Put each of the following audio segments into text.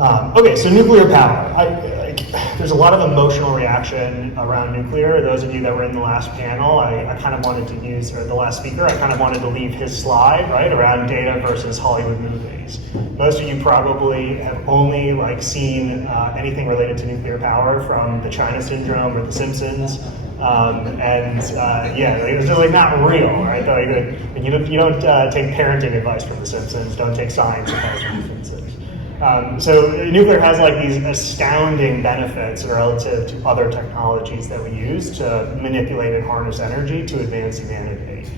Okay, so nuclear power. There's a lot of emotional reaction around nuclear. Those of you that were in the last panel, I kind of wanted to use, or the last speaker, I kind of wanted to leave his slide, right, around data versus Hollywood movies. Most of you probably have only seen anything related to nuclear power from the China Syndrome or The Simpsons. Yeah, it's just not real, right? You don't take parenting advice from The Simpsons. Don't take science advice from The Simpsons. So nuclear has these astounding benefits relative to other technologies that we use to manipulate and harness energy to advance humanity.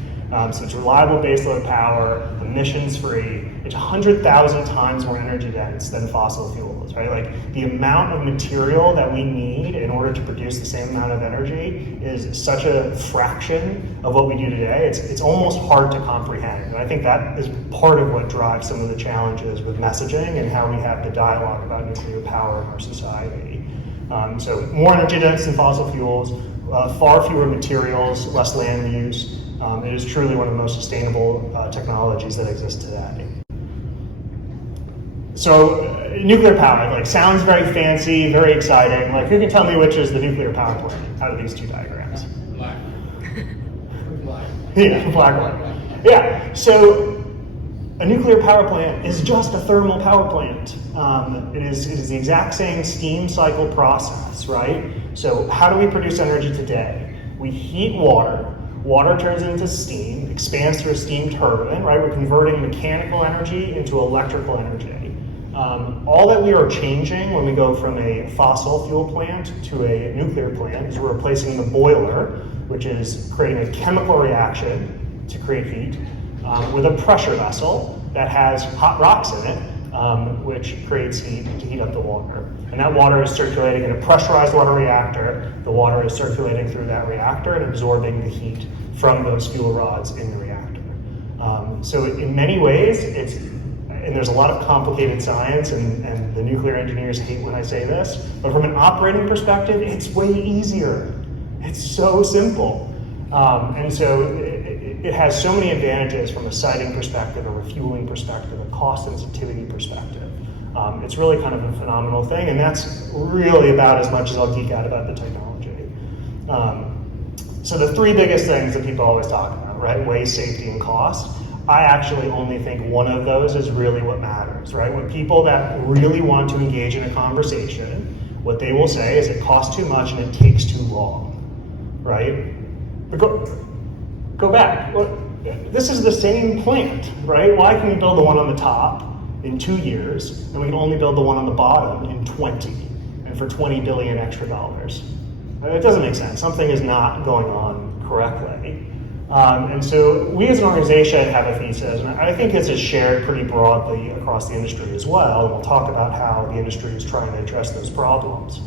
So it's reliable baseload power, emissions-free. It's 100,000 times more energy dense than fossil fuels, right? The amount of material that we need in order to produce the same amount of energy is such a fraction of what we do today. It's almost hard to comprehend. And I think that is part of what drives some of the challenges with messaging and how we have the dialogue about nuclear power in our society. So more energy dense than fossil fuels, far fewer materials, less land use. It is truly one of the most sustainable technologies that exist today. So nuclear power, sounds very fancy, very exciting. Who can tell me which is the nuclear power plant out of these two diagrams? Black. Yeah, black one. Yeah, so a nuclear power plant is just a thermal power plant. It is the exact same steam cycle process, right? So how do we produce energy today? We heat water. Water turns into steam, expands through a steam turbine, right? We're converting mechanical energy into electrical energy. All that we are changing when we go from a fossil fuel plant to a nuclear plant is we're replacing the boiler, which is creating a chemical reaction to create heat, with a pressure vessel that has hot rocks in it, which creates heat to heat up the water. And that water is circulating in a pressurized water reactor. The water is circulating through that reactor and absorbing the heat from those fuel rods in the reactor. So in many ways, and there's a lot of complicated science, and the nuclear engineers hate when I say this, but from an operating perspective, it's way easier. It's so simple. And so it has so many advantages from a siting perspective, a refueling perspective, a cost sensitivity perspective. It's really kind of a phenomenal thing, and that's really about as much as I'll geek out about the technology. So the three biggest things that people always talk about, right? Waste, safety, and cost. I actually only think one of those is really what matters, right? When people that really want to engage in a conversation, what they will say is it costs too much and it takes too long, right? But go back. This is the same plant, right? Why can we build the one on the top in 2 years, and we can only build the one on the bottom in 20, and for $20 billion extra dollars? It doesn't make sense. Something is not going on correctly. And so we as an organization have a thesis, and I think this is shared pretty broadly across the industry as well, and we'll talk about how the industry is trying to address those problems.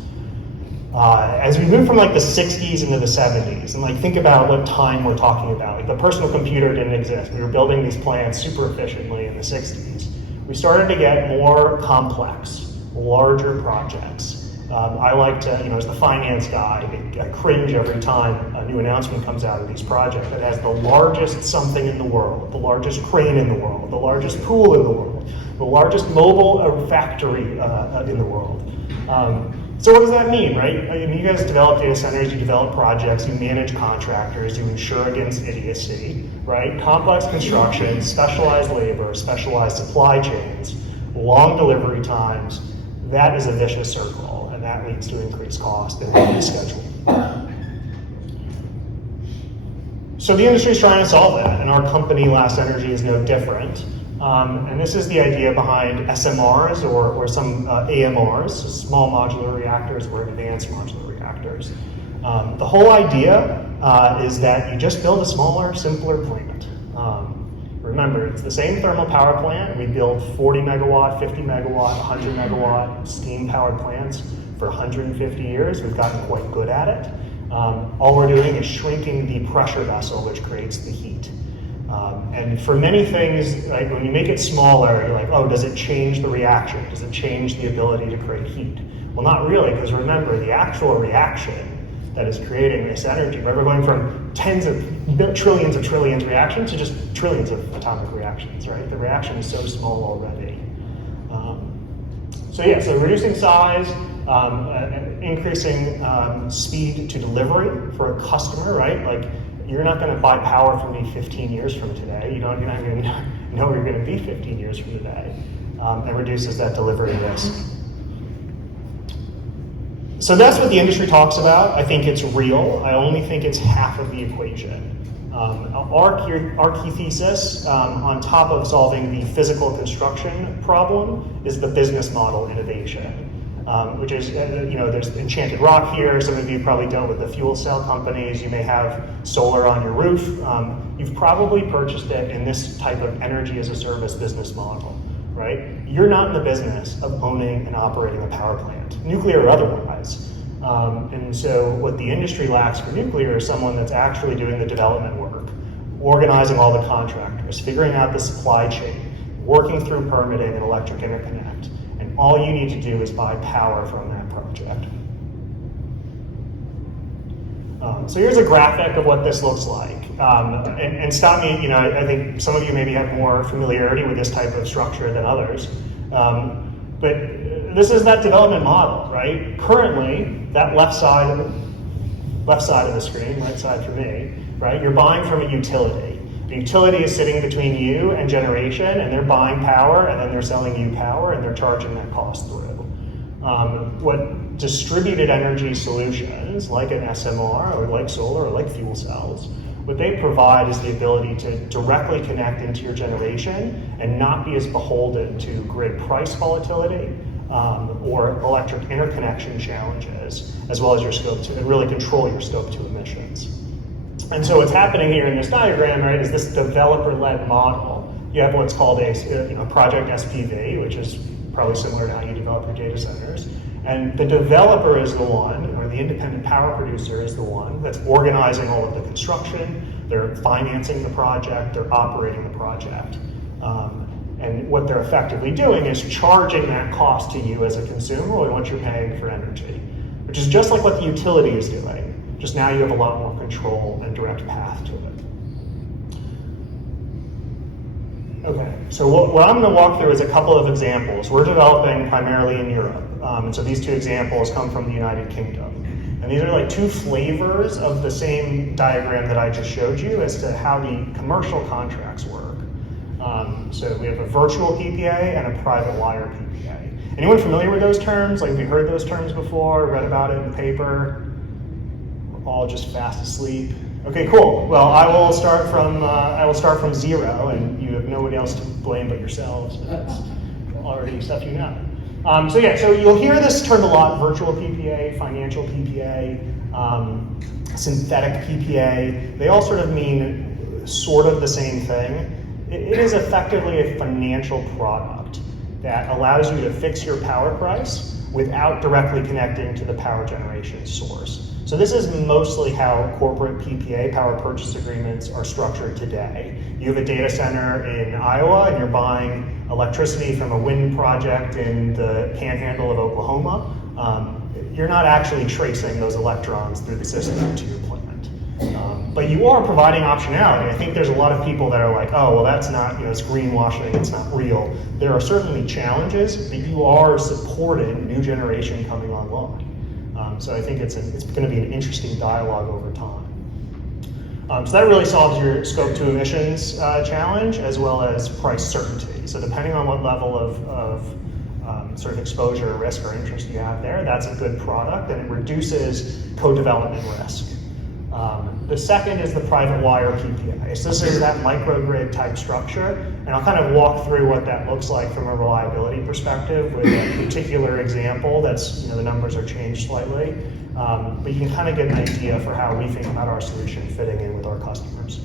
As we move from the 60s into the 70s, and think about what time we're talking about. The personal computer didn't exist. We were building these plants super efficiently in the 60s. We started to get more complex, larger projects. I like to, as the finance guy, I cringe every time a new announcement comes out of these projects that has the largest something in the world, the largest crane in the world, the largest pool in the world, the largest mobile factory in the world. So what does that mean, right? I mean, you guys develop data centers, you develop projects, you manage contractors, you insure against idiocy, right? Complex construction, specialized labor, specialized supply chains, long delivery times. That is a vicious circle, and that leads to increased cost and increased schedule. So the industry is trying to solve that, and our company, Last Energy, is no different. And this is the idea behind SMRs or some AMRs, small modular reactors or advanced modular reactors. The whole idea is that you just build a smaller, simpler plant. Remember, it's the same thermal power plant. We build 40 megawatt, 50 megawatt, 100 megawatt steam powered plants for 150 years. We've gotten quite good at it. All we're doing is shrinking the pressure vessel, which creates the heat. And for many things, like when you make it smaller, you're like, oh, does it change the reaction? Does it change the ability to create heat? Well, not really, because remember, the actual reaction that is creating this energy, right? We're going from tens of trillions of reactions to just trillions of atomic reactions, right? The reaction is so small already. So yeah, so reducing size, increasing speed to delivery for a customer, right? Like, you're not going to buy power from me 15 years from today. You're not going to know where you're going to be 15 years from today. And reduces that delivery risk. So that's what the industry talks about. I think it's real. I only think it's half of the equation. Our key thesis, on top of solving the physical construction problem, is the business model innovation, which is, there's Enchanted Rock here. Some of you probably dealt with the fuel cell companies. You may have solar on your roof. You've probably purchased it in this type of energy as a service business model, right? You're not in the business of owning and operating a power plant, nuclear or otherwise. And so what the industry lacks for nuclear is someone that's actually doing the development work, organizing all the contractors, figuring out the supply chain, working through permitting and electric interconnect. And all you need to do is buy power from that project. So here's a graphic of what this looks like. And stop me, I think some of you maybe have more familiarity with this type of structure than others. But this is that development model, right? Currently, that left side of the screen, right side for me, right? You're buying from a utility. The utility is sitting between you and generation, and they're buying power, and then they're selling you power, and they're charging that cost through. What distributed energy solutions, like an SMR, or like solar, or like fuel cells, what they provide is the ability to directly connect into your generation and not be as beholden to grid price volatility or electric interconnection challenges, as well as your scope 2, and really control your scope 2 emissions. And so what's happening here in this diagram, right, is this developer-led model. You have what's called a project SPV, which is probably similar to how you develop your data centers. And the developer is the one, or the independent power producer is the one that's organizing all of the construction, they're financing the project, they're operating the project. And what they're effectively doing is charging that cost to you as a consumer or what you're paying for energy, which is just like what the utility is doing, just now you have a lot more control and direct path to it. Okay, so what I'm going to walk through is a couple of examples. We're developing primarily in Europe, and so these two examples come from the United Kingdom. And these are like two flavors of the same diagram that I just showed you as to how the commercial contracts work. So we have a virtual PPA and a private wire PPA. Anyone familiar with those terms? Like, have you heard those terms before, read about it in the paper? We're all just fast asleep. Okay, cool. Well, I will start from zero, and you have nobody else to blame but yourselves. It's already stuff you know. So you'll hear this term a lot: virtual PPA, financial PPA, synthetic PPA. They all sort of mean sort of the same thing. It is effectively a financial product that allows you to fix your power price without directly connecting to the power generation source. So this is mostly how corporate PPA, power purchase agreements, are structured today. You have a data center in Iowa and you're buying electricity from a wind project in the panhandle of Oklahoma. You're not actually tracing those electrons through the system to your plant. But you are providing optionality. I think there's a lot of people that are like, oh, well, that's not, it's greenwashing, it's not real. There are certainly challenges, but you are supporting new generation coming online. So I think it's going to be an interesting dialogue over time. So that really solves your scope 2 emissions challenge, as well as price certainty. So depending on what level of sort of exposure, risk, or interest you have there, that's a good product, and it reduces co-development risk. The second is the private wire PPA. So this is that microgrid type structure, and I'll kind of walk through what that looks like from a reliability perspective with a particular example that's, the numbers are changed slightly, but you can kind of get an idea for how we think about our solution fitting in with our customers.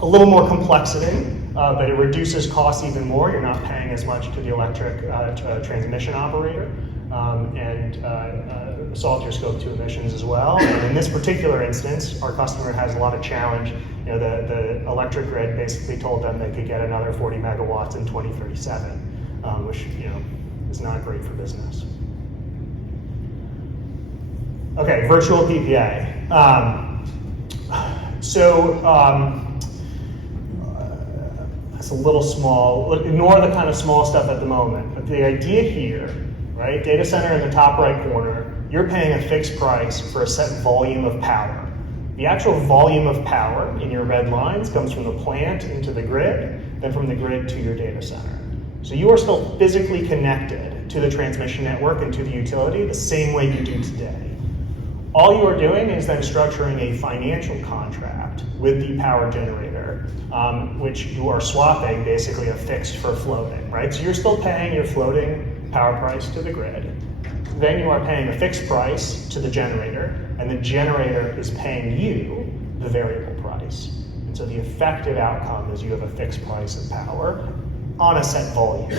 A little more complexity, but it reduces costs even more. You're not paying as much to the electric transmission operator, and solves your scope 2 emissions as well. And in this particular instance, our customer has a lot of challenge. The electric grid basically told them they could get another 40 megawatts in 2037, which is not great for business. Okay, virtual PPA. It's a little small. Ignore the kind of small stuff at the moment. But the idea here, right, data center in the top right corner, you're paying a fixed price for a set volume of power. The actual volume of power in your red lines comes from the plant into the grid, then from the grid to your data center. So you are still physically connected to the transmission network and to the utility the same way you do today. All you are doing is then structuring a financial contract with the power generator, which you are swapping basically a fixed for floating, right? So you're still paying your floating power price to the grid. Then you are paying a fixed price to the generator, and the generator is paying you the variable price. And so the effective outcome is you have a fixed price of power on a set volume.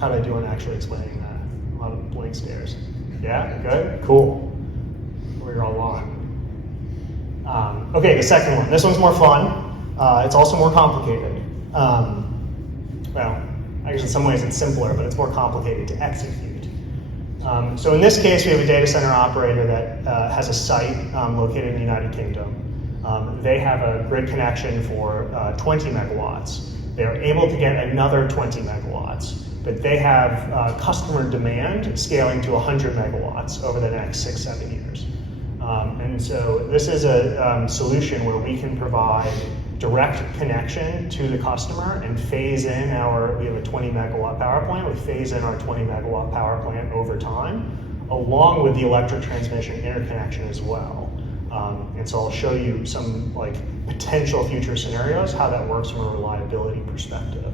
How did I do on actually explaining that? A lot of blank stares. Yeah, good, cool. We're all on. Okay, the second one. This one's more fun. It's also more complicated. Well, I guess in some ways it's simpler, but it's more complicated to execute. So in this case, we have a data center operator that has a site located in the United Kingdom. They have a grid connection for 20 megawatts. They're able to get another 20 megawatts, but they have customer demand scaling to 100 megawatts over the next 6-7 years. And so this is a solution where we can provide direct connection to the customer and phase in we have a 20 megawatt power plant, we phase in our 20 megawatt power plant over time, along with the electric transmission interconnection as well. And so I'll show you some potential future scenarios, how that works from a reliability perspective.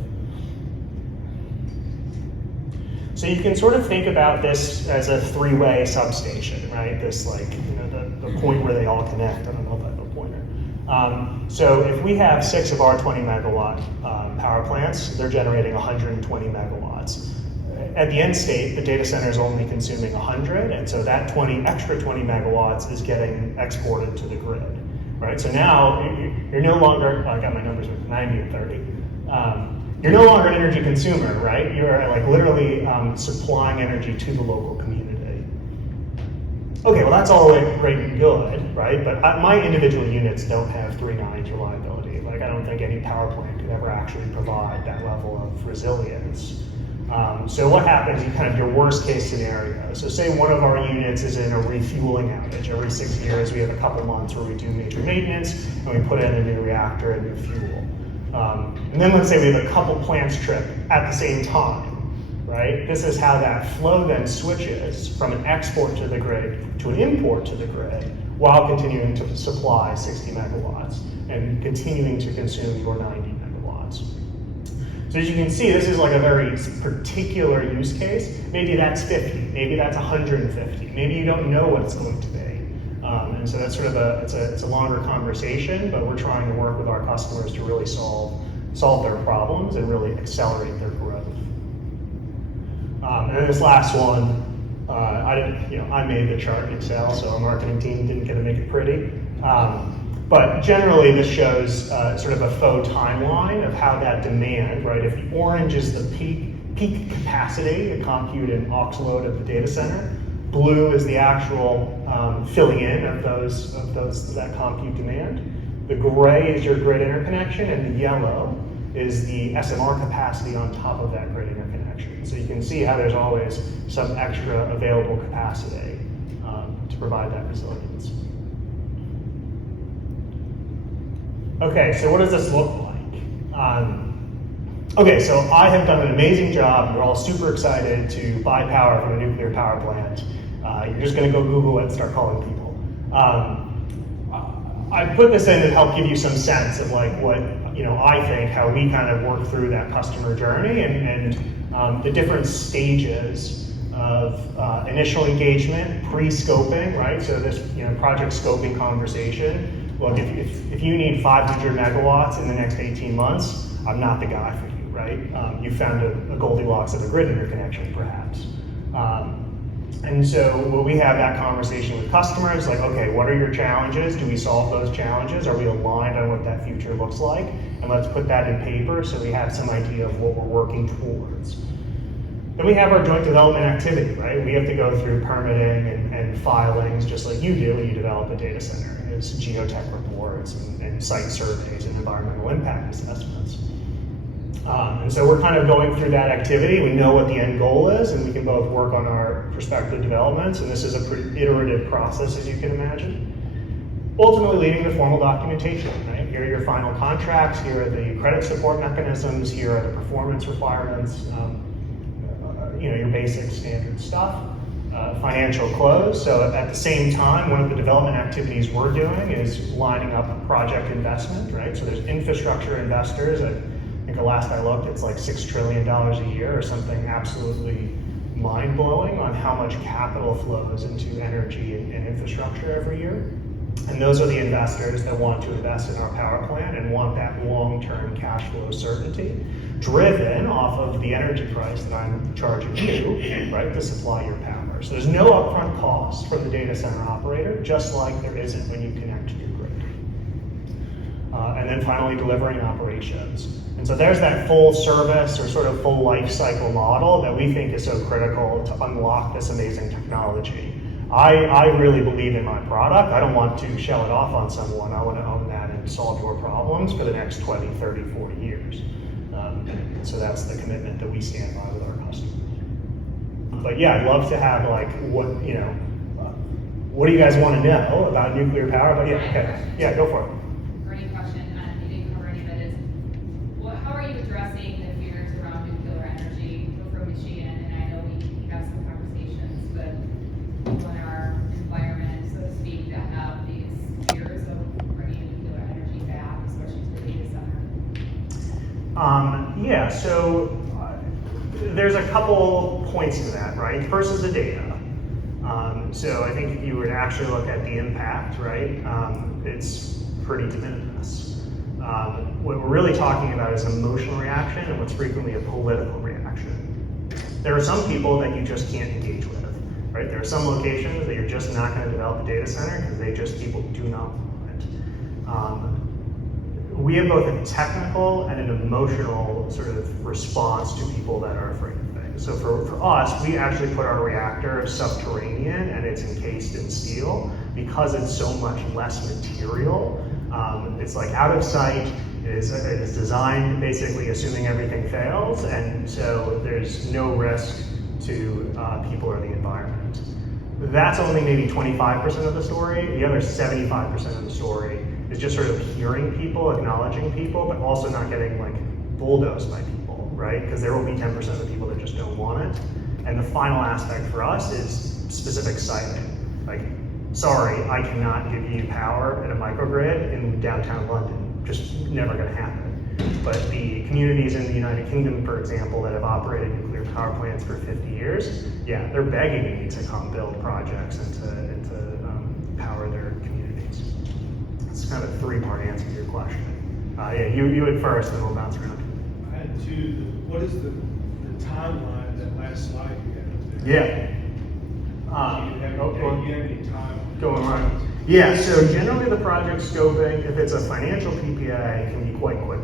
So you can sort of think about this as a three-way substation, right? This the point where they all connect. I don't know if I have a pointer. So if we have 6 of our 20 megawatt power plants, they're generating 120 megawatts. At the end state, the data center is only consuming 100, and so that extra 20 megawatts is getting exported to the grid, right? So now you're no longer, I got my numbers with 90 and 30. You're no longer an energy consumer, right? You're literally supplying energy to the local community. Okay, well that's all great and good, right? But my individual units don't have 3 nines reliability. I don't think any power plant could ever actually provide that level of resilience. So what happens in kind of your worst case scenario? So say one of our units is in a refueling outage. Every 6 years we have a couple months where we do major maintenance and we put in a new reactor and new fuel. And then let's say we have a couple plants trip at the same time, right? This is how that flow then switches from an export to the grid to an import to the grid while continuing to supply 60 megawatts and continuing to consume your 90 megawatts. So as you can see, this is a very particular use case. Maybe that's 50, maybe that's 150, maybe you don't know what it's going to be. And so that's sort of it's a longer conversation, but we're trying to work with our customers to really solve their problems and really accelerate their growth. And then this last one, I made the chart in Excel, so our marketing team didn't get to make it pretty. But generally, this shows sort of a faux timeline of how that demand, right? If the orange is the peak capacity, the compute and aux load of the data center, blue is the actual filling in of that compute demand. The gray is your grid interconnection, and the yellow is the SMR capacity on top of that grid interconnection. So you can see how there's always some extra available capacity to provide that resilience. Okay, so what does this look like? Okay, so I have done an amazing job. You're all super excited to buy power from a nuclear power plant. You're just going to go Google it and start calling people. I put this in to help give you some sense of what I think, how we kind of work through that customer journey and the different stages of initial engagement, pre-scoping, right? So this project scoping conversation. Look, if you need 500 megawatts in the next 18 months, I'm not the guy for you, right? You found a Goldilocks of a grid interconnection, perhaps. And so when we have that conversation with customers, okay, what are your challenges? Do we solve those challenges? Are we aligned on what that future looks like? And let's put that in paper so we have some idea of what we're working towards. Then we have our joint development activity, right? We have to go through permitting and filings just like you do when you develop a data center. It's geotech reports and site surveys and environmental impact assessments. And so we're kind of going through that activity. We know what the end goal is, and we can both work on our prospective developments. And this is a pretty iterative process, as you can imagine. Ultimately leading to formal documentation, right? Here are your final contracts, here are the credit support mechanisms, here are the performance requirements, your basic standard stuff. Financial close. So at the same time, one of the development activities we're doing is lining up project investment, right? So there's infrastructure investors. I think the last I looked, it's like $6 trillion a year or something absolutely mind-blowing on how much capital flows into energy and infrastructure every year. And those are the investors that want to invest in our power plant and want that long-term cash flow certainty, driven off of the energy price that I'm charging you, right, to supply your power. So there's no upfront cost from the data center operator, just like there isn't when you connect to your grid. And then finally, delivering operations. And so there's that full service or sort of full life cycle model that we think is so critical to unlock this amazing technology. I really believe in my product. I don't want to shell it off on someone. I want to own that and solve your problems for the next 20, 30, 40 years. So that's the commitment that we stand by with our customers. But yeah, I'd love to have what do you guys want to know about nuclear power? But yeah, okay. Yeah, go for it. Burning question, you didn't cover any of it, is how are you addressing the fears around nuclear energy? We're from Michigan, and I know we have some conversations, but people in our environment, so to speak, that have these fears of bringing nuclear energy back, especially to the data center. So there's a couple points to that, right? First is the data. So I think if you were to actually look at the impact, right, it's pretty de minimis. What we're really talking about is an emotional reaction and what's frequently a political reaction. There are some people that you just can't engage with, right? There are some locations that you're just not going to develop a data center because people do not want it. We have both a technical and an emotional sort of response to people that are afraid of things. So for us, we actually put our reactor subterranean and it's encased in steel because it's so much less material. It's like out of sight. It is designed basically assuming everything fails, and so there's no risk to people or the environment. That's only maybe 25% of the story. The other 75% of the story is just sort of hearing people, acknowledging people, but also not getting like bulldozed by people, right? Because there will be 10% of the people that just don't want it. And the final aspect for us is specific siting. Like, sorry, I cannot give you power at a microgrid in downtown London. Just never gonna happen. But the communities in the United Kingdom, for example, that have operated nuclear power plants for 50 years, yeah, they're begging me to come build projects and to power their communities. It's kind of a three-part answer to your question. You at first, and we'll bounce around. I had two. What is the timeline, that last slide you had up there? Yeah. Do you have any time? Going on. Yeah, so generally the project scoping, if it's a financial PPA, it can be quite quick.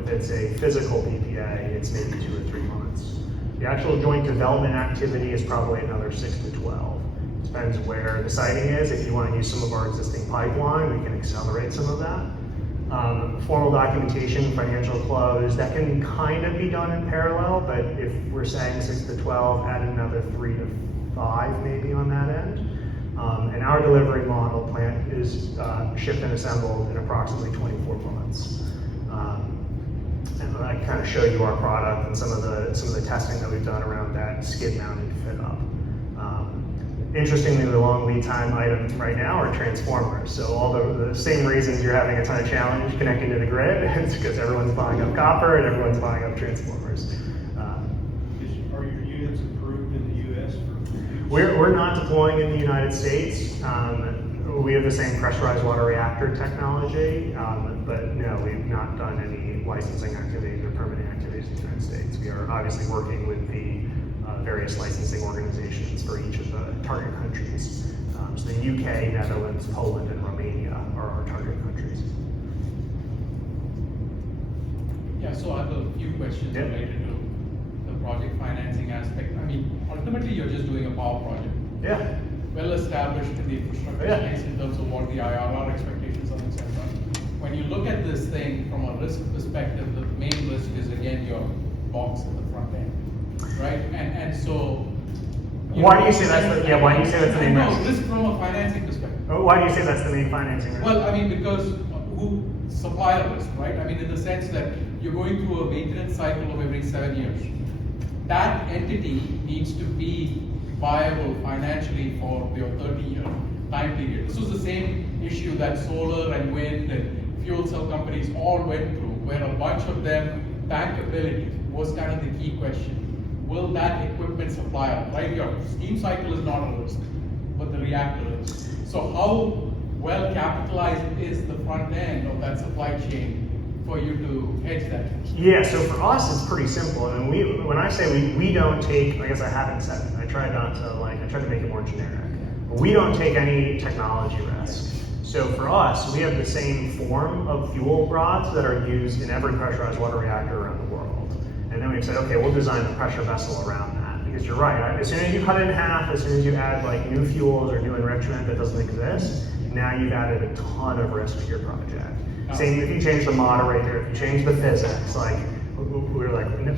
If it's a physical PPA, it's maybe 2 or 3 months. The actual joint development activity is probably another 6 to 12. Depends where the siting is. If you want to use some of our existing pipeline, we can accelerate some of that. Formal documentation, financial close, that can kind of be done in parallel, but if we're saying 6 to 12, add another 3 to 5 maybe on that end. And our delivery model plant is shipped and assembled in approximately 24 months. And I kind of show you our product and some of the testing that we've done around that skid mounted fit up. Interestingly, the long lead time item right now are transformers. So all the same reasons you're having a ton of challenge connecting to the grid, it's because everyone's buying up copper and everyone's buying up transformers. Are your units approved in the U.S. for? We're not deploying in the United States. We have the same pressurized water reactor technology, but no, we've not done any licensing activities or permitting activities in the United States. We are obviously working with the various licensing organizations for each of the target countries. So the UK, Netherlands, Poland, and Romania are our target countries. Yeah, so I have a few questions related to the project finance ultimately you're just doing a power project. Yeah. Well established in the infrastructure Yeah. space in terms of what the IRR expectations are, etc. When you look at this thing from a risk perspective, the main risk is again your box at the front end, right? And so. Why do you say that's the, yeah, why do you say that's the main No, risk? risk from a financing perspective. Why do you say that's the main financing risk? Well, I mean, because supplier risk, right? I mean, in the sense that you're going through a maintenance cycle of every 7 years. That entity needs to be viable financially for your 30-year time period. This was the same issue that solar and wind and fuel cell companies all went through, where a bunch of them, bankability was kind of the key question. Will that equipment supplier, right? Your steam cycle is not a risk, but the reactor is. So how well capitalized is the front end of that supply chain for you to hedge that? Yeah, so for us, it's pretty simple. I mean, when I say we don't take, I guess I haven't said it. I tried to make it more generic. We don't take any technology risk. So for us, we have the same form of fuel rods that are used in every pressurized water reactor around the world. And then we've said, okay, we'll design the pressure vessel around that. Because you're right, as soon as you cut it in half, as soon as you add like new fuels or new enrichment that doesn't exist, now you've added a ton of risk to your project. Same if you change the moderator, if you change the physics,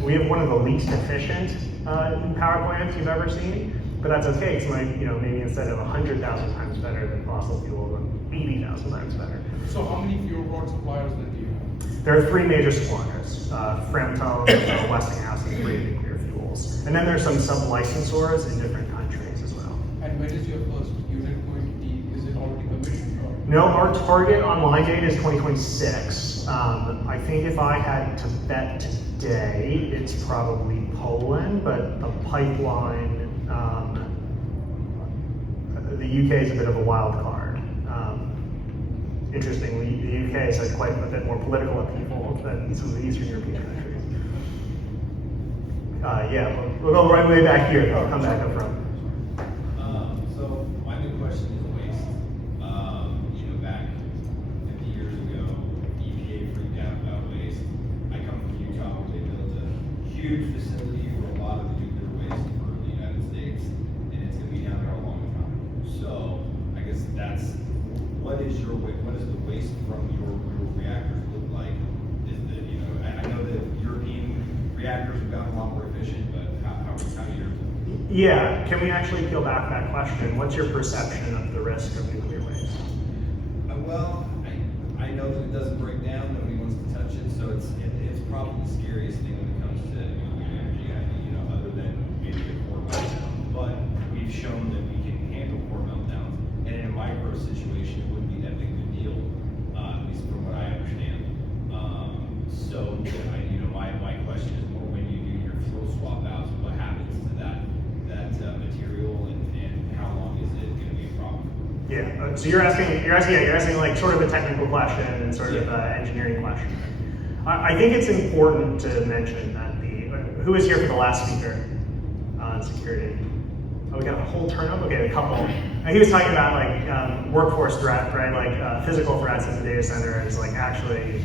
we have one of the least efficient power plants you've ever seen, but that's okay, it's like, maybe instead of 100,000 times better than fossil fuel, 80,000 times better. So how many fuel rod suppliers then do you have? There are 3 major suppliers, Framatome, Westinghouse, and 3 nuclear fuels. And then there's some sub-licensors in different countries as well. And when is your first unit going to be, is it already commissioned? Or? No, our target online date is 2026. I think if I had to bet today, it's probably Poland, but the pipeline, the UK is a bit of a wild card. Interestingly, the UK has had quite a bit more political upheaval than some of the Eastern European countries. We'll go right way back here. I'll come back up front. So my big question is waste. Back 50 years ago, EPA freaked out about waste. I come from Utah, where they built a huge facility for a lot of the nuclear waste for the United States, and it's going to be down there a long time. So I guess what does the waste from your reactors look like? I know that European reactors have gotten a lot more efficient, but how do yours? Yeah, can we actually peel back that question? What's your perception of the risk of nuclear waste? Well, I know that it doesn't break down. Nobody wants to touch it, so it's probably the scariest thing when it comes to nuclear energy. Other than maybe a core meltdown, but we've shown that we can handle core meltdowns, and in a micro situation, it wouldn't be that big of a deal, at least from what I understand. My question is more when you do your fuel swap outs, what happens to that material, and how long is it going to be a problem? Yeah. So you're asking like sort of a technical question and sort of an engineering question. I think it's important to mention that who was here for the last speaker on security? Oh, we got a whole turnout? Okay, a couple. He was talking about workforce threat, right? Physical threats in the data center is actually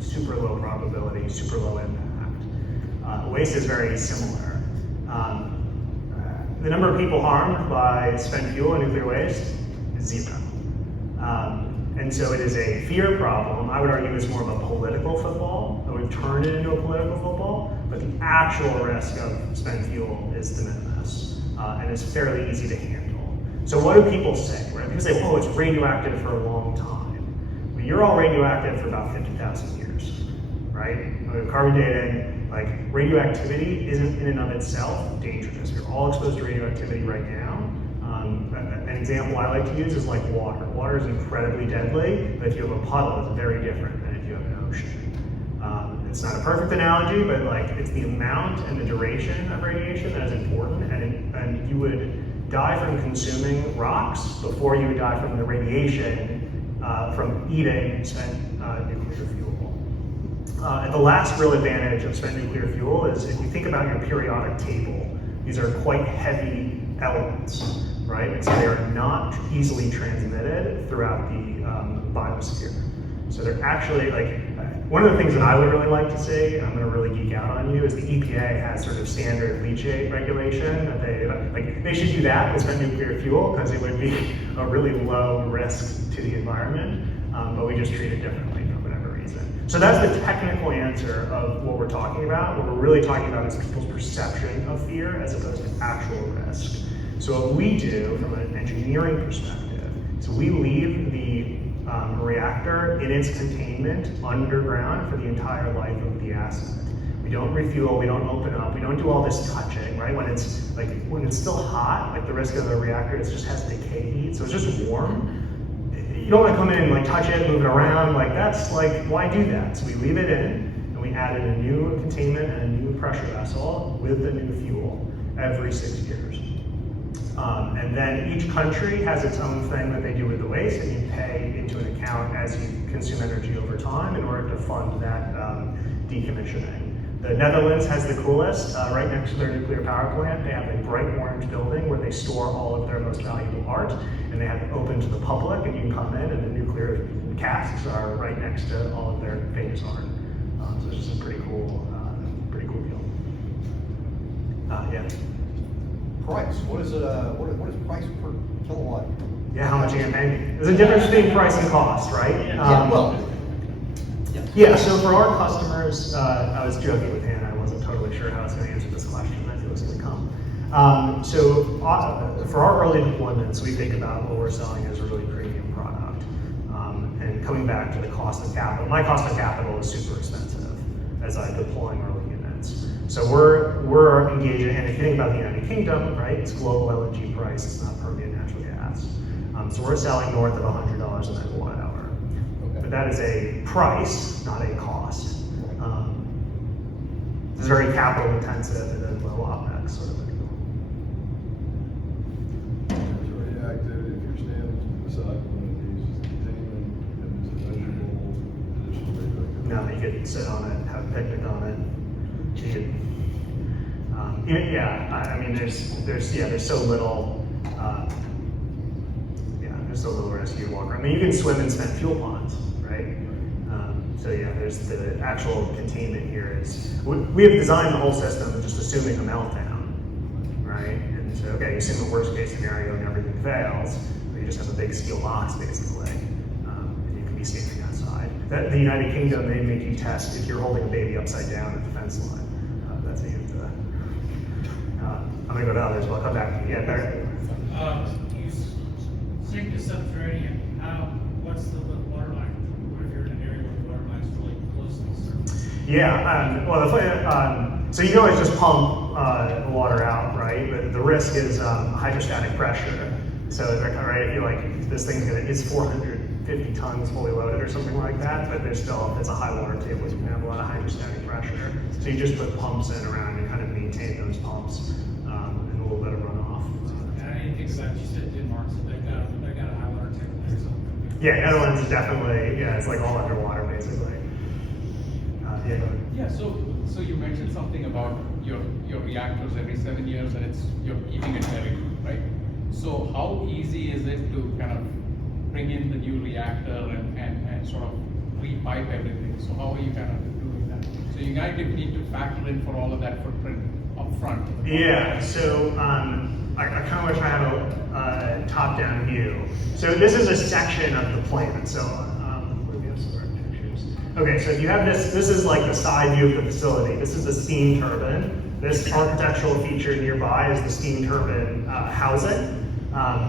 super low probability, super low impact. Waste is very similar. The number of people harmed by spent fuel and nuclear waste is 0. And so it is a fear problem. I would argue it's more of a political football, and we've turned it into a political football, but the actual risk of spent fuel is de minimis, and it's fairly easy to handle. So what do people say, right? People say, oh, it's radioactive for a long time. Well, you're all radioactive for about 50,000 years, right? With carbon dating, radioactivity isn't in and of itself dangerous. We're all exposed to radioactivity right now. An example I like to use is water. Water is incredibly deadly, but if you have a puddle, it's very different than if you have an ocean. It's not a perfect analogy, but it's the amount and the duration of radiation that is important, and you would die from consuming rocks before you would die from the radiation from eating spent nuclear fuel. And the last real advantage of spent nuclear fuel is if you think about your periodic table, these are quite heavy elements, right? And so they are not easily transmitted throughout the biosphere. So they're actually One of the things that I would really like to see, and I'm going to really geek out on you, is the EPA has sort of standard leachate regulation that they should do that with spent nuclear fuel because it would be a really low risk to the environment, but we just treat it differently for whatever reason. So that's the technical answer of what we're talking about. What we're really talking about is people's perception of fear as opposed to actual risk. So what we do from an engineering perspective, so we leave the reactor in its containment underground for the entire life of the asset. We don't refuel, we don't open up, we don't do all this touching, right? When it's still hot, like the risk of the reactor, it just has decay heat, so it's just warm. You don't want to come in and like touch it, move it around, like that's like, why do that? So we leave it in, and we add in a new containment and a new pressure vessel with the new fuel every 6 years. And then each country has its own thing that they do with the waste, and you pay into an account as you consume energy over time in order to fund that decommissioning. The Netherlands has the coolest, right next to their nuclear power plant. They have a bright orange building where they store all of their most valuable art, and they have it open to the public, and you can come in, and the nuclear casks are right next to all of their famous art. So it's just a pretty cool deal. Yeah. Price, what is price per kilowatt? Yeah, how much are you paying? There's a difference between price and cost, right? Yeah, so for our customers, I was joking with Hannah, I wasn't totally sure how I was going to answer this question, I knew it was going to come. For our early deployments, we think about what we're selling as a really premium product. And coming back to the cost of capital, my cost of capital is super expensive as I deploy early units. So we're engaging, and if you think about the United Kingdom, right, it's global LNG price, it's not Permian natural gas. So we're selling north of $100 a megawatt hour. Okay. But that is a price, not a cost. It's very capital intensive and then low OpEx sort of thing. Radioactivity, if you're standing beside one of these containment, and it's a measurable additional radioactivity. No, you could sit on it, have a picnic on it. You could, I mean, there's so little, there's so little risk you walk around. I mean, you can swim in spent fuel ponds, right? There's the actual containment here is, we have designed the whole system just assuming a meltdown, right? And so, okay, you assume the worst case scenario and everything fails, but you just have a big steel box basically, and you can be standing outside. The United Kingdom, they make you test if you're holding a baby upside down at the fence line. That's how you have to, I'm gonna go to others, but I'll come back to you. Yeah, Barry. You sink to subterranean, what's the water line? What if you're in an area where the water line's really close to the surface? Yeah, so you can always just pump water out, right? But the risk is hydrostatic pressure. So right, if you this thing's it's 450 tons fully loaded or something like that, but there's still, if it's a high water table, you can have a lot of hydrostatic pressure. So you just put pumps in around and kind of maintain those pumps and a little bit of runoff. And I didn't think about, you said Denmark, so they got a high water table there, so. Yeah, Netherlands is definitely, it's like all underwater basically. Yeah, so you mentioned something about your reactors every 7 years, and you're keeping it very good, right? So how easy is it to kind of bring in the new reactor and sort of repipe everything? So how are you kind of doing that? So you guys need to factor in for all of that footprint up front. Yeah, so I kind of wish I had a top-down view. So this is a section of the plant. So where do we have some other pictures? Okay, so if you have this is like the side view of the facility. This is the steam turbine. This architectural feature nearby is the steam turbine housing.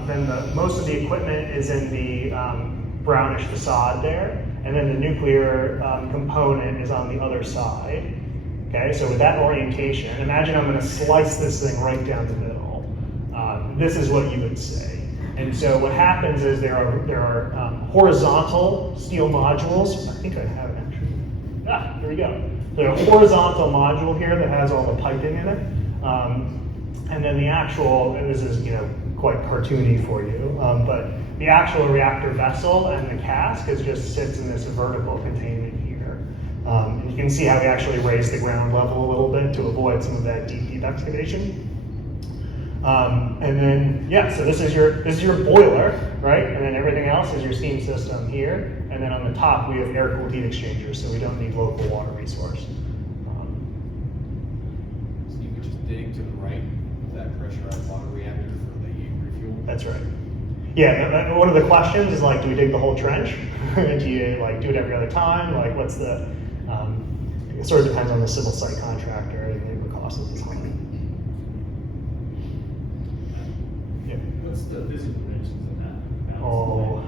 Then most of the equipment is in the brownish facade there, and then the nuclear component is on the other side. Okay, so with that orientation, imagine I'm going to slice this thing right down the middle. This is what you would say. And so what happens is there are horizontal steel modules. I think I have it actually. There we go. There's a horizontal module here that has all the piping in it. And then the actual, and this is quite cartoony for you, but the actual reactor vessel and the cask just sits in this vertical containment here. And you can see how we actually raise the ground level a little bit to avoid some of that deep excavation. And then, yeah, so this is your boiler, right? And then everything else is your steam system here. And then on the top, we have air-cooled heat exchangers, so we don't need local water resource. So you could just dig to the right of that pressurized water reactor for the refuel? That's right. Yeah, one of the questions is like, do we dig the whole trench? Do you like do it every other time? Like, what's the? It sort of depends on the civil site contractor and labor costs at the time. Yeah. What's the physical dimensions of that? Oh.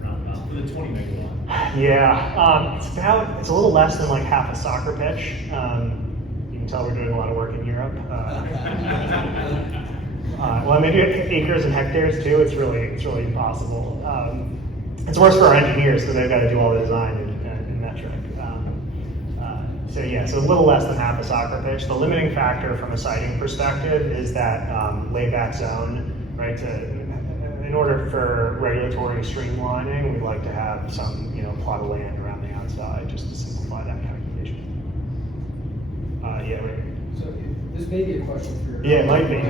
Roundabout, for the 20 megawatt. Yeah, it's a little less than like half a soccer pitch. You can tell we're doing a lot of work in Europe. Well, maybe acres and hectares too. It's really impossible. It's worse for our engineers because they've got to do all the design in metric. So yeah, so a little less than half a soccer pitch. The limiting factor from a siting perspective is that layback zone, right? In order for regulatory streamlining, we'd like to have some, plot of land around the outside just to simplify that calculation. Yeah, right. So this may be a question for your. Yeah, it might be.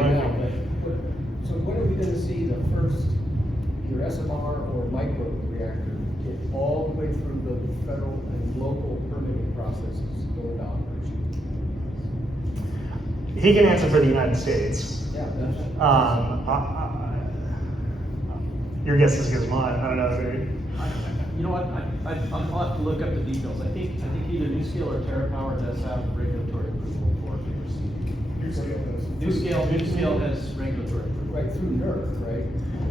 So when are we gonna see the first, either SMR or micro-reactor get all the way through the federal and local permitting processes go into operation? He can answer for the United States. Yeah. Your guess is as good as mine. I don't know. You know what? I'll have to look up the details. I think either NuScale or TerraPower does have regulatory approval for it to proceed. NuScale has regulatory approval. Right through NERC, right?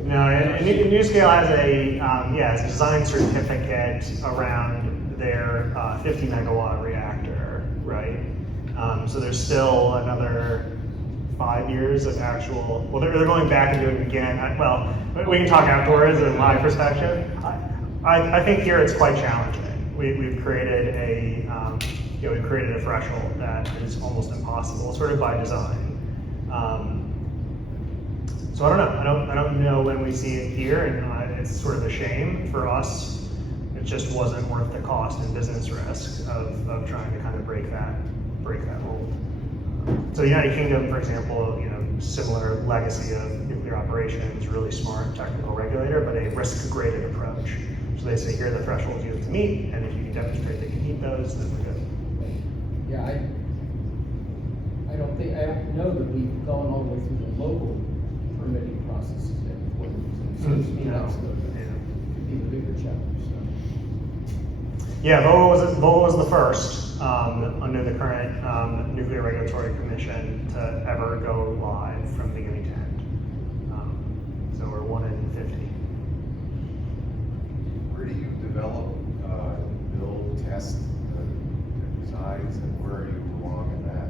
No, and NuScale has a design certificate around their 50 megawatt reactor, right? So there's still another 5 years of actual. Well, they're going back and doing it again. Well, we can talk afterwards. In my perspective, I think here it's quite challenging. We've created a threshold that is almost impossible, sort of by design. So I don't know. I don't know when we see it here, and it's sort of a shame for us. It just wasn't worth the cost and business risk of trying to kind of break that mold. So the United Kingdom, for example, similar legacy of nuclear operations, really smart technical regulator, but a risk-graded approach. So they say, here are the thresholds you have to meet, and if you can demonstrate they can meet those, then we're good. Yeah, I don't know that we've gone all the way through the local permitting processes yet. So to me, that's could be the bigger challenge. So. Yeah, VOA was the first under the current Nuclear Regulatory Commission to ever go live from beginning to end. So we're 1 in 50. Where do you develop, build, test the designs, and where are you along in that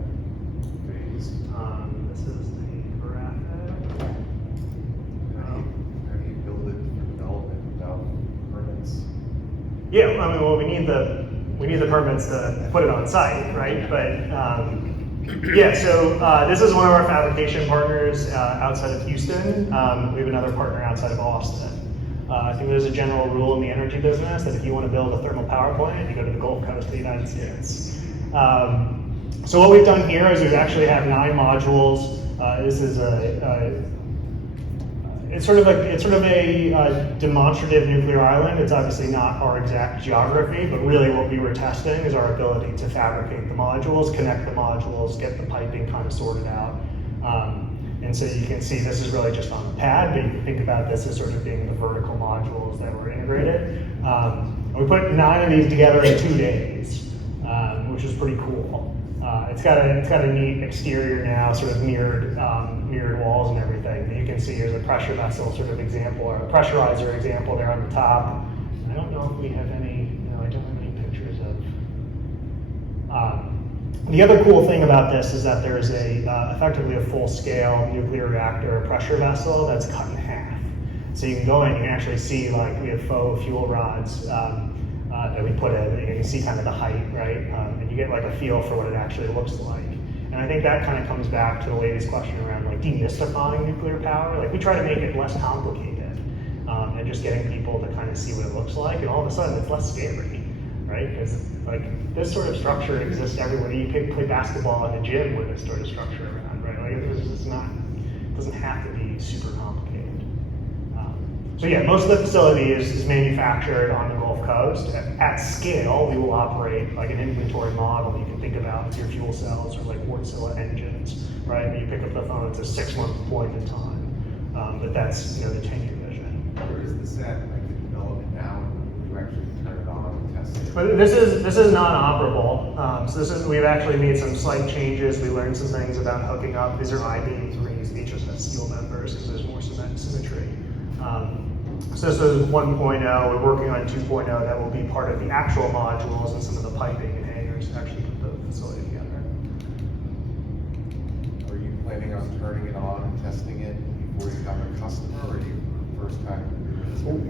phase? This is the graphic. How do you build it for development without permits? Yeah, well, we need the permits to put it on site, right? But yeah, so this is one of our fabrication partners outside of Houston. We have another partner outside of Austin. I think there's a general rule in the energy business that if you want to build a thermal power plant, you go to the Gulf Coast of the United States. So what we've done here is we actually have 9 modules. This is it's sort of a demonstrative nuclear island. It's obviously not our exact geography, but really what we were testing is our ability to fabricate the modules, connect the modules, get the piping kind of sorted out. And so you can see this is really just on the pad, but you can think about this as sort of being the vertical modules that were integrated. We put 9 of these together in 2 days, which is pretty cool. It's got a neat exterior now, sort of mirrored walls and everything. And you can see here's a pressure vessel sort of example, or a pressurizer example there on the top. I don't know if we have any. No, I don't have any pictures of. The other cool thing about this is that there's effectively a full-scale nuclear reactor pressure vessel that's cut in half. So you can go in, you can actually see, like, we have faux fuel rods that we put in, and you can see kind of the height, right? And you get like a feel for what it actually looks like. And I think that kind of comes back to the lady's question around like demystifying nuclear power. Like, we try to make it less complicated and just getting people to kind of see what it looks like, and all of a sudden it's less scary, right? Because like this sort of structure exists everywhere. You can play basketball in a gym with this sort of structure around, right? Like, it's not doesn't have to be super complicated. But yeah, most of the facility is manufactured on the Gulf Coast. At scale, we will operate like an inventory model you can think about with your fuel cells or like Wärtsilä engines, right? When you pick up the phone, it's a 6-month deployment time. But that's, the 10-year vision. Where is this at, like the development now, and you actually turn it on and test it? But this is non-operable. So we've actually made some slight changes. We learned some things about hooking up. These are I-beams. We're going to use HSF steel members because there's more symmetry. So this is 1.0. We're working on 2.0. That will be part of the actual modules and some of the piping and hangers to actually put the facility together. Are you planning on turning it on and testing it before you have a customer, or are you first time?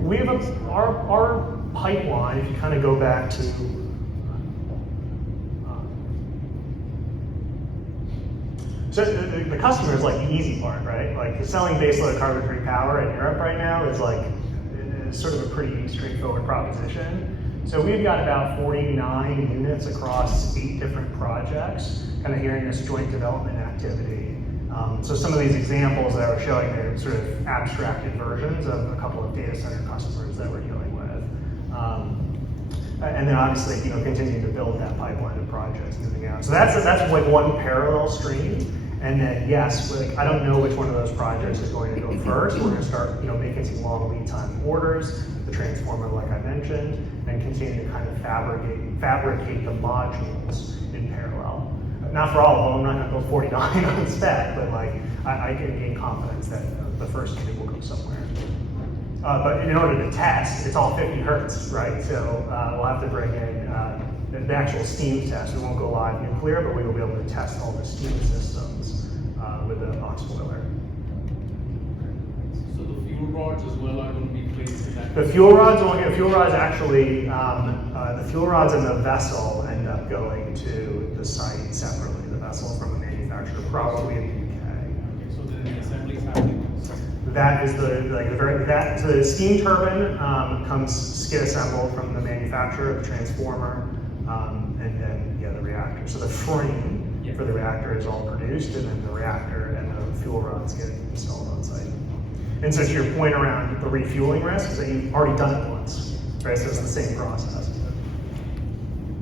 We have our pipeline, if you kind of go back to so the customer is like the easy part, right? Like selling baseload carbon-free power in Europe right now is like sort of a pretty straightforward proposition. So we've got about 49 units across 8 different projects, kind of here in this joint development activity. So some of these examples that I was showing are sort of abstracted versions of a couple of data center customers that we're dealing with. And then obviously, continuing to build that pipeline of projects moving out. So that's like one parallel stream. And then yes, I don't know which one of those projects is going to go first. We're going to start, making some long lead time orders, the transformer like I mentioned, and continue to kind of fabricate the modules in parallel. Not for all of them, I'm not going to build 49 on spec, but like I can gain confidence that the first unit will go somewhere. But in order to test, it's all 50 hertz, right? So we'll have to bring in the actual steam test. We won't go live nuclear, but we will be able to test all the steam systems with the box boiler. So the fuel rods as well are going to be placed in that? The fuel rods actually, the fuel rods and the vessel end up going to the site separately. The vessel from the manufacturer, probably in the UK. Okay, so then the assembly is happening. That is so the steam turbine comes skid assembled from the manufacturer of the transformer, and then the reactor. So the frame for the reactor is all produced, and then the reactor and the fuel rods get installed on site. And so to your point around the refueling risk, is that you've already done it once, right? So it's the same process.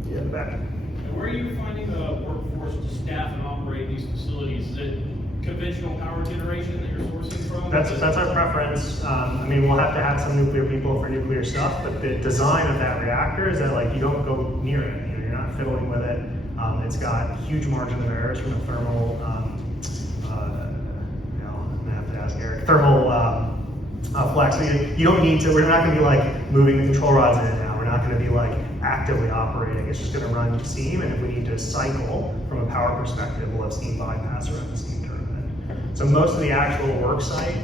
Yeah, back. And where are you finding the workforce to staff and operate these facilities? Is it conventional power generation that you're sourcing from? That's our preference. We'll have to have some nuclear people for nuclear stuff, but the design of that reactor is that you don't go near it. You're not fiddling with it. It's got huge margin of errors from a thermal. I'm gonna have to ask Eric. Thermal flex. You don't need to. We're not going to be moving the control rods in and out. We're not going to be actively operating. It's just going to run steam, and if we need to cycle from a power perspective, we'll have steam bypass around the steam turbine. So most of the actual work site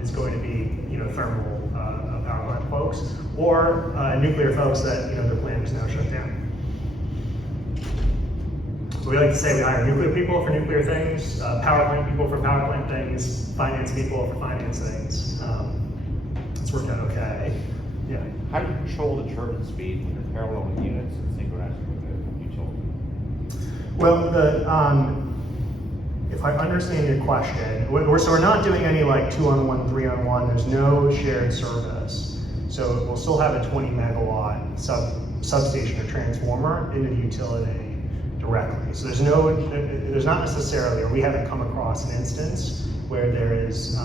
is going to be thermal power plant folks or nuclear folks that their plant is now shut down. So we like to say we hire nuclear people for nuclear things, power plant people for power plant things, finance people for finance things. It's worked out okay. Yeah. How do you control the turbine speed when you're paralleling units and synchronized with the utility? Well, if I understand your question, we're not doing any 2-on-1, 3-on-1. There's no shared service. So we'll still have a 20 megawatt substation or transformer into the utility directly. So there's not necessarily, or we haven't come across an instance where there is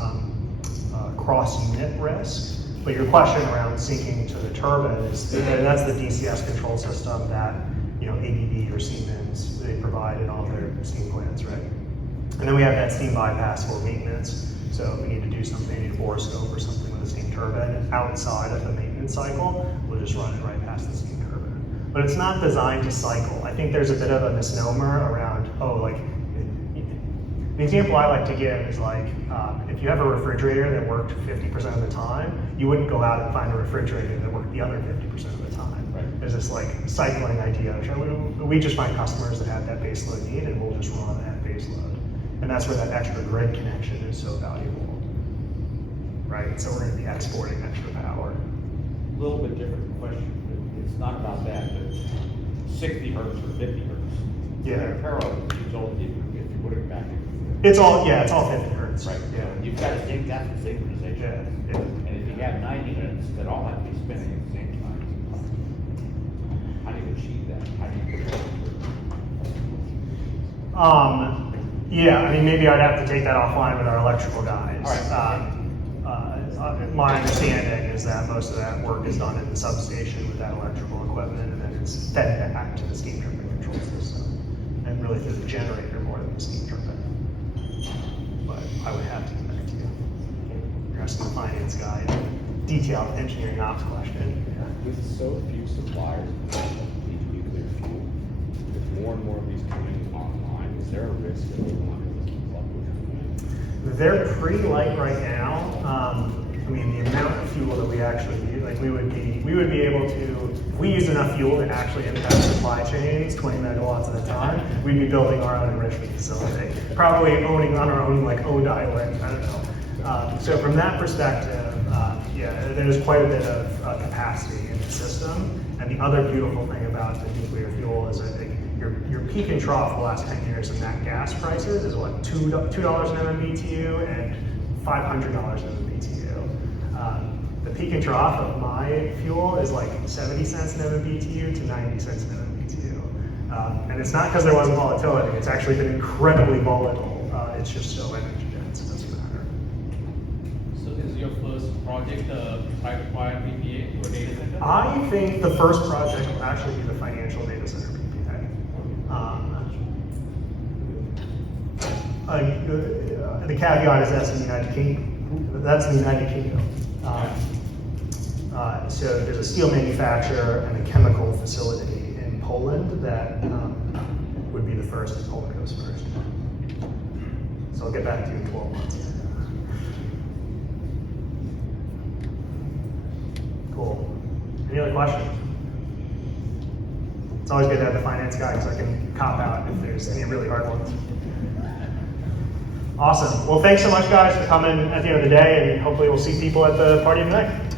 cross-unit risk. But your question around syncing to the turbine is, that's the DCS control system that ABB or Siemens, they provide in all their steam plants, right? And then we have that steam bypass for maintenance. So if we need to do something, need a borescope or something with a steam turbine outside of the maintenance cycle, we'll just run it right past the steam turbine. But it's not designed to cycle. I think there's a bit of a misnomer around, the example I like to give is if you have a refrigerator that worked 50% of the time, you wouldn't go out and find a refrigerator that worked the other 50% of the time. Right. There's this cycling idea. We just find customers that have that baseload need, and we'll just run that baseload. And that's where that extra grid connection is so valuable, right? So we're going to be exporting extra power. A little bit different question, but it's not about that, but 60 hertz or 50 hertz. Yeah. They're parallel with the utility if you put it back in. It's all 50 hertz. Right. Yeah. you've got to think that's the synchronization. Yeah. And if you have 90 units that all have to be spinning at the same time, how do you achieve that? How do you put it Yeah, I mean, maybe I'd have to take that offline with our electrical guys. All right. My understanding is that most of that work is done in the substation with that electrical equipment, and then it's fed back to the steam turbine control system, and really through the generator more than the steam turbine. But I would have to get back to you. You're asking the finance guy a detailed engineering ops question. With so few suppliers of nuclear fuel, with more and more of these coming online, is there a risk that we want to keep up with? They're pretty light right now. I mean, the amount of fuel that we actually use, like we would be able to, if we use enough fuel to actually impact supply chains, 20 megawatts at a time, we'd be building our own enrichment facility. Probably owning on our own, like ODI, I don't know. So from that perspective, yeah, there's quite a bit of capacity in the system. And the other beautiful thing about the nuclear fuel is I think your peak and trough the last 10 years of nat gas prices is what, $2 an MMBTU and $500 an MMBTU. The peak and trough of my fuel is like 70 cents an MMBTU to 90 cents an MMBTU. And it's not because there wasn't volatility, it's actually been incredibly volatile. It's just so energy dense, it doesn't matter. So is your first project try to acquire PPA to a data center? I think the first project will actually be the financial data center PPA. The caveat is that's in the United Kingdom. That's in the United Kingdom. So there's a steel manufacturer and a chemical facility in Poland that would be the first if Poland goes first. So I'll get back to you in 12 months. Cool. Any other questions? It's always good to have the finance guy because I can cop out if there's any really hard ones. Awesome. Well, thanks so much, guys, for coming at the end of the day, and hopefully we'll see people at the party of the night.